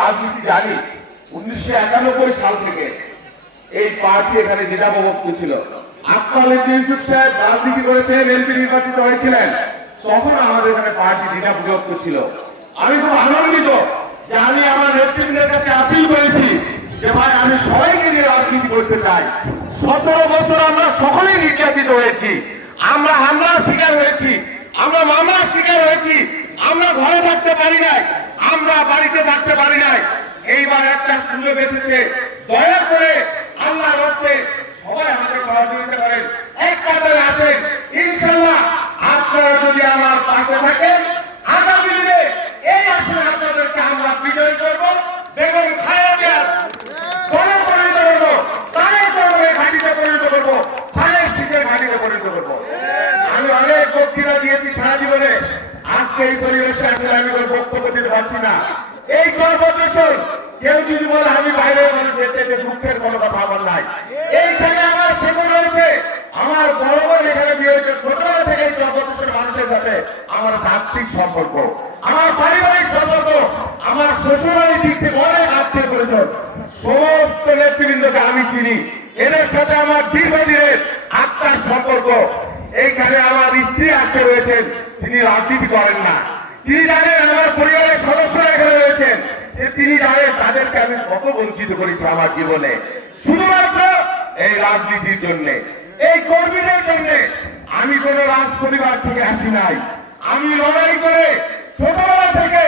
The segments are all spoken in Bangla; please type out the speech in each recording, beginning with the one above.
রাজনীতি জানি। উনিশশো একানব্বই সাল থেকে এই পার্টি এখানে নির্বাচিত হয়েছিলেন। তখন আমাদের এখানে পার্টি দ্বিধাবিভক্ত ছিল। আমি খুব আনন্দিত যে আমি আমার নেতৃবৃন্দের কাছে আপিল করেছি যে ভাই, আমি সবাইকে নিয়ে রাজনীতি করতে চাই। সতেরো বছর আমরা সকলেই নির্যাতিত হয়েছি। আমরা হামলার শিকার হয়েছি। আমরা মামলার শিকার হয়েছি। আমরা ঘরে থাকতে পারি নাই। আমরা বাড়িতে থাকতে পারি নাই। এইবার একটা সুযোগ এসেছে দয়া করে আল্লাহ রক্তে সবাই আমাকে সহযোগিতা করেন এক কাতারে আসেন ইনশাল্লাহ আপনারা যদি আমার পাশে থাকেন আগামী দিনে এই আসনে আপনাদেরকে আমরা বিজয় করব বেগম খায়া দেওয়ার বড় পরিণত করব তারে করে ঘাটিতে পরিণত করব তারে শীতের ঘাটিতে পরিণত করব আমি অনেক বক্তৃতা দিয়েছি সারা জীবনে আজকে এই পরিবেশে আসলে আমি কোনো পারছি না। এই চর্বদেশন কেউ যদি বলে আমি বাইরের মানুষের চেয়ে দুঃখের কোনো কথা আমার নাই। এইখানে আমার সেগুন রয়েছে। আমার বড় বোন এখানে বিয়ে হয়েছে ছোটবেলা থেকে এই মানুষের সাথে আমার আত্মিক সম্পর্ক। আমার পারিবারিক সম্পর্ক, আমার শ্বশুরবাড়ির দিক থেকে অনেক আত্মীয় পরিজন। সমস্ত নেতৃবৃন্দকে আমি চিনি। এদের সাথে আমার দীর্ঘদিনের আত্মার সম্পর্ক। এইখানে আমার স্ত্রী আজকে রয়েছেন, তিনি রাজনীতি করেন না। তিনি জানেন আমার পরিবারের সদস্যরা এখানে রয়েছেন। তিনি জানেন তাদেরকে আমি কত বঞ্চিত করেছি আমার জীবনে। শুধুমাত্র এই রাজনীতির জন্য, এই কর্মীদের জন্য আমি কোন রাজ পরিবার থেকে আসি নাই। আমি লড়াই করে ছোটবেলা থেকে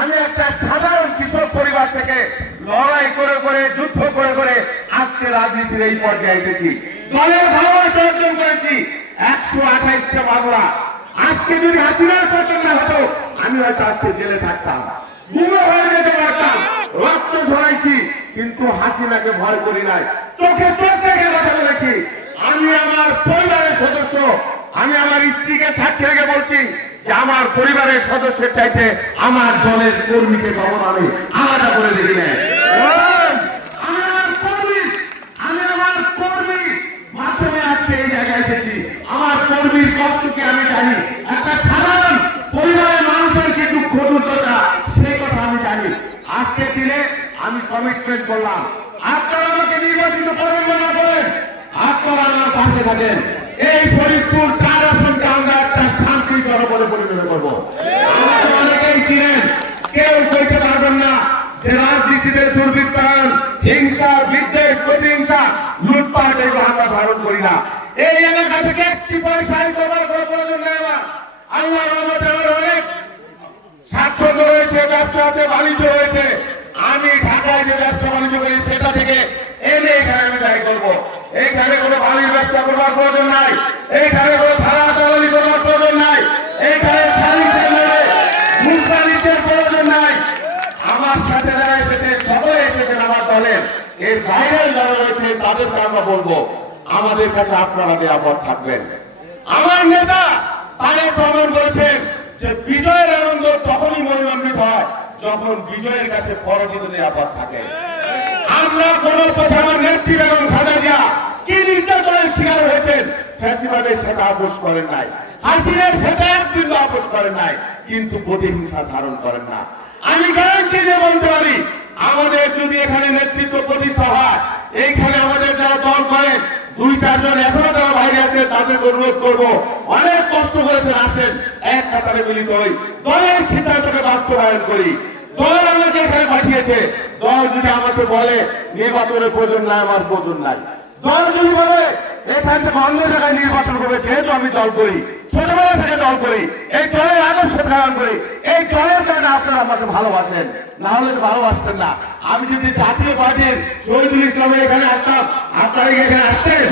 আমি একটা সাধারণ কৃষক পরিবার থেকে লড়াই করে করে, যুদ্ধ করে করে আজকে রাজনীতির এই পর্যায়ে এসেছি। দলের ভালোবাসা অর্জন করেছি। একশো আঠাইশটা মামলা। আজকে যদি হাসিনার না হতো আমি হয়তো আজকে জেলে থাকতাম। গুমে হয়ে যেতে পারতাম। রক্ত ঝরাইছি, কিন্তু হাসিনাকে ভয় করি নাই। চোখে চোখ রেখে কথা বলেছি। আমি আমার পরিবারের সদস্য, আমি আমার স্ত্রীকে সাক্ষী রেখে বলছি যে আমার পরিবারের সদস্যের চাইতে আমার দলের কর্মীকে কখন আমি। আলাদা করে দেখি না। আমার কর্মীর কষ্টকে আমি জানি? একটা সাধারণ পরিবারের মানুষের কি দুঃখ দুর্দশা সেই কথা আমি জানি আজকের দিনে আমি কমিটমেন্ট করলাম। আপনারা আমাকে নির্বাচিত করেন বা না করেন। আপনারা আমার পাশে থাকেন। এই ফরিদপুর চার আসনকে আমরা একটা শান্তি জনপদে পরিণত করব। অনেকেই ছিলেন কেউ কইতে পারবেন না যে রাজনীতিতে দুর্বৃত্তায়ন হিংসা, বিদ্বেষ, প্রতিহিংসা, লুটপাট এগুলো আমরা ধারণ করি না। এই এলাকা থেকে একটি পয়সা করবার কোনো প্রয়োজন নেই আমার। আল্লাহ রহমতে আমার অনেক স্বাচ্ছন্দ্য রয়েছে, ব্যবসা আছে, বাণিজ্য রয়েছে। আমি ঢাকায় যে ব্যবসা বাণিজ্য করি, সেটা থেকে এনে এখানে আমি ব্যয় করব। এইখানে কোনো বাড়ির ব্যবসা করবার প্রয়োজন নাই। এইখানে কোনো থানা তালালি করবার প্রয়োজন নাই। নাই। আমার রয়েছে, তাদেরকে আমরা বলব, আমাদের কাছে থাকবেন। আমার নেতা তারা প্রমাণ করেছেন যে মহিমান্বিত যখন বিজয়ের কাছে পরাজিত নিরাপদ থাকে। আমরা কোন আমার নেত্রী বেগম খালেদা জিয়া কি নির্যাতনের শিকার হয়েছেন ফ্যাসিবাদের সেটা আপোষ করেন নাই। বিন্দু আপোষ করেন নাই, কিন্তু প্রতিহিংসা ধারণ করেন না। আমি গ্যারান্টি দিয়ে বলতে পারি, আমাদের যদি এখানে নেতৃত্ব প্রতিষ্ঠা হয়, এইখানে আমাদের যারা দল করেন দুই, চারজন এখনও যারা বাইরে আছে তাদেরকে অনুরোধ করব, অনেক কষ্ট করেছেন, আসেন, এক কাতারে মিলিত হই। দলের সিদ্ধান্তকে বাস্তবায়ন করি। দল আমাকে এখানে পাঠিয়েছে। দল যদি আমাকে বলে, নির্বাচনের প্রয়োজন নাই, আমার প্রয়োজন নাই। দল যদি বলে, এখান থেকে অন্য জায়গায় নির্বাচন করবে, যেহেতু আমি দল করি, ছোটবেলা থেকে দল করি, এই দলের আদর্শ ধারণ করি, এই দলের কারণে আপনারা আমাকে ভালোবাসেন। না হলে ভালোবাসতেন না। আমি যদি জাতীয় পার্টির শহীদুল ইসলামের এখানে আসতাম, আপনারা এখানে আসতেন?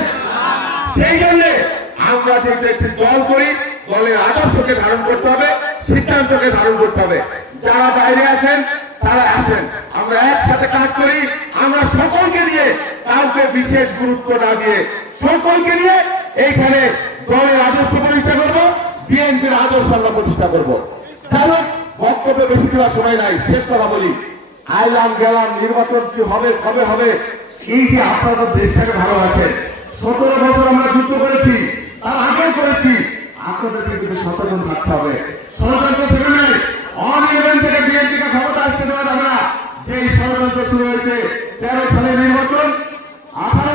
সেই জন্য আমরা যেহেতু একটি দল করি, দলের আদর্শকে ধারণ করতে হবে। সিদ্ধান্তকে ধারণ করতে হবে। যারা বাইরে আছেন, তারা আসেন। আমরা একসাথে কাজ করি, আমরা সকলকে নিয়ে কাউকে বিশেষ গুরুত্ব না দিয়ে সকলকে নিয়ে এইখানে দলের আদর্শ প্রতিষ্ঠা করব, বিএনপির আদর্শ আমরা প্রতিষ্ঠা করব। যাই হোক, বক্তব্য বেশি দেওয়ার সময় নাই, শেষ কথা বলি। আইলাম গেলাম, নির্বাচন কি হবে, কবে হবে? এই যে আপনারা দেশটাকে ভালোবাসেন। সতেরো বছর আমরা যুদ্ধ করেছি, তার আগে করেছি। আপনাদেরকে কিন্তু সচেতন থাকতে হবে। নির্বাচন, আঠারো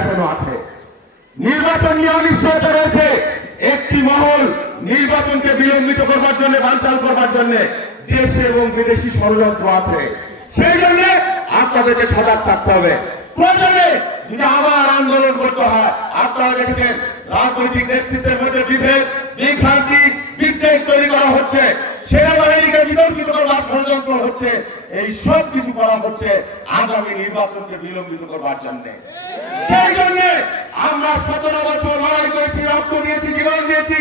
এখনও আছে। একটি মহল নির্বাচনকে বিলম্বিত করবার জন্য, বানচাল করবার জন্য দেশে এবং বিদেশি ষড়যন্ত্র আছে। সেই জন্য আপনাদেরকে সজাগ থাকতে হবে। প্রয়োজনে যদি আবার আন্দোলন করতে হয়, আপনারা দেখেছেন রাজনৈতিক নেতৃত্বের মধ্যে বিভেদ, বিভ্রান্তি, বিদ্বেষ তৈরি করা হচ্ছে। সেনাবাহিনীকে বিতর্কিত করবার ষড়যন্ত্র হচ্ছে। এই সব কিছু করা হচ্ছে আগামী নির্বাচনকে বিলম্বিত করবার জন্য। সেই জন্য আমরা সতেরো বছর লড়াই করেছি, রক্ত দিয়েছি, জীবন দিয়েছি।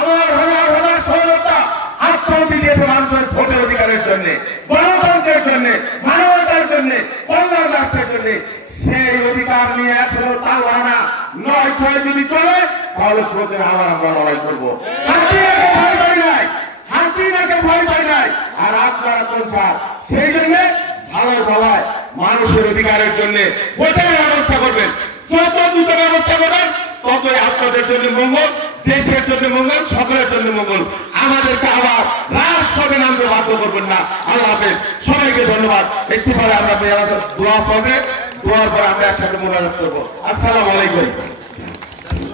আমার হাজার হাজার সহযোগিতা আত্মাহতি দিয়েছে মানুষের ভোটের অধিকারের জন্য গণতন্ত্রের জন্য মানবতার জন্য কল্যাণ রাষ্ট্রের জন্য সেই অধিকার নিয়ে এখনও তাও আনা নয় ছয় যদি চলে প্রচার আবার আমরা লড়াই করব। আপনাদের জন্য মঙ্গল, দেশের জন্য মঙ্গল, সকলের জন্য মঙ্গল। আমাদেরকে আবার রাজপথে নামতে বাধ্য করবেন না। আল্লাহ হাফেজ। সবাইকে ধন্যবাদ। একটু পরে আমরা দোয়া পড়বে। দোয়ার পরে আমরা একসাথে মোনাজাত করব। আসসালামু আলাইকুম।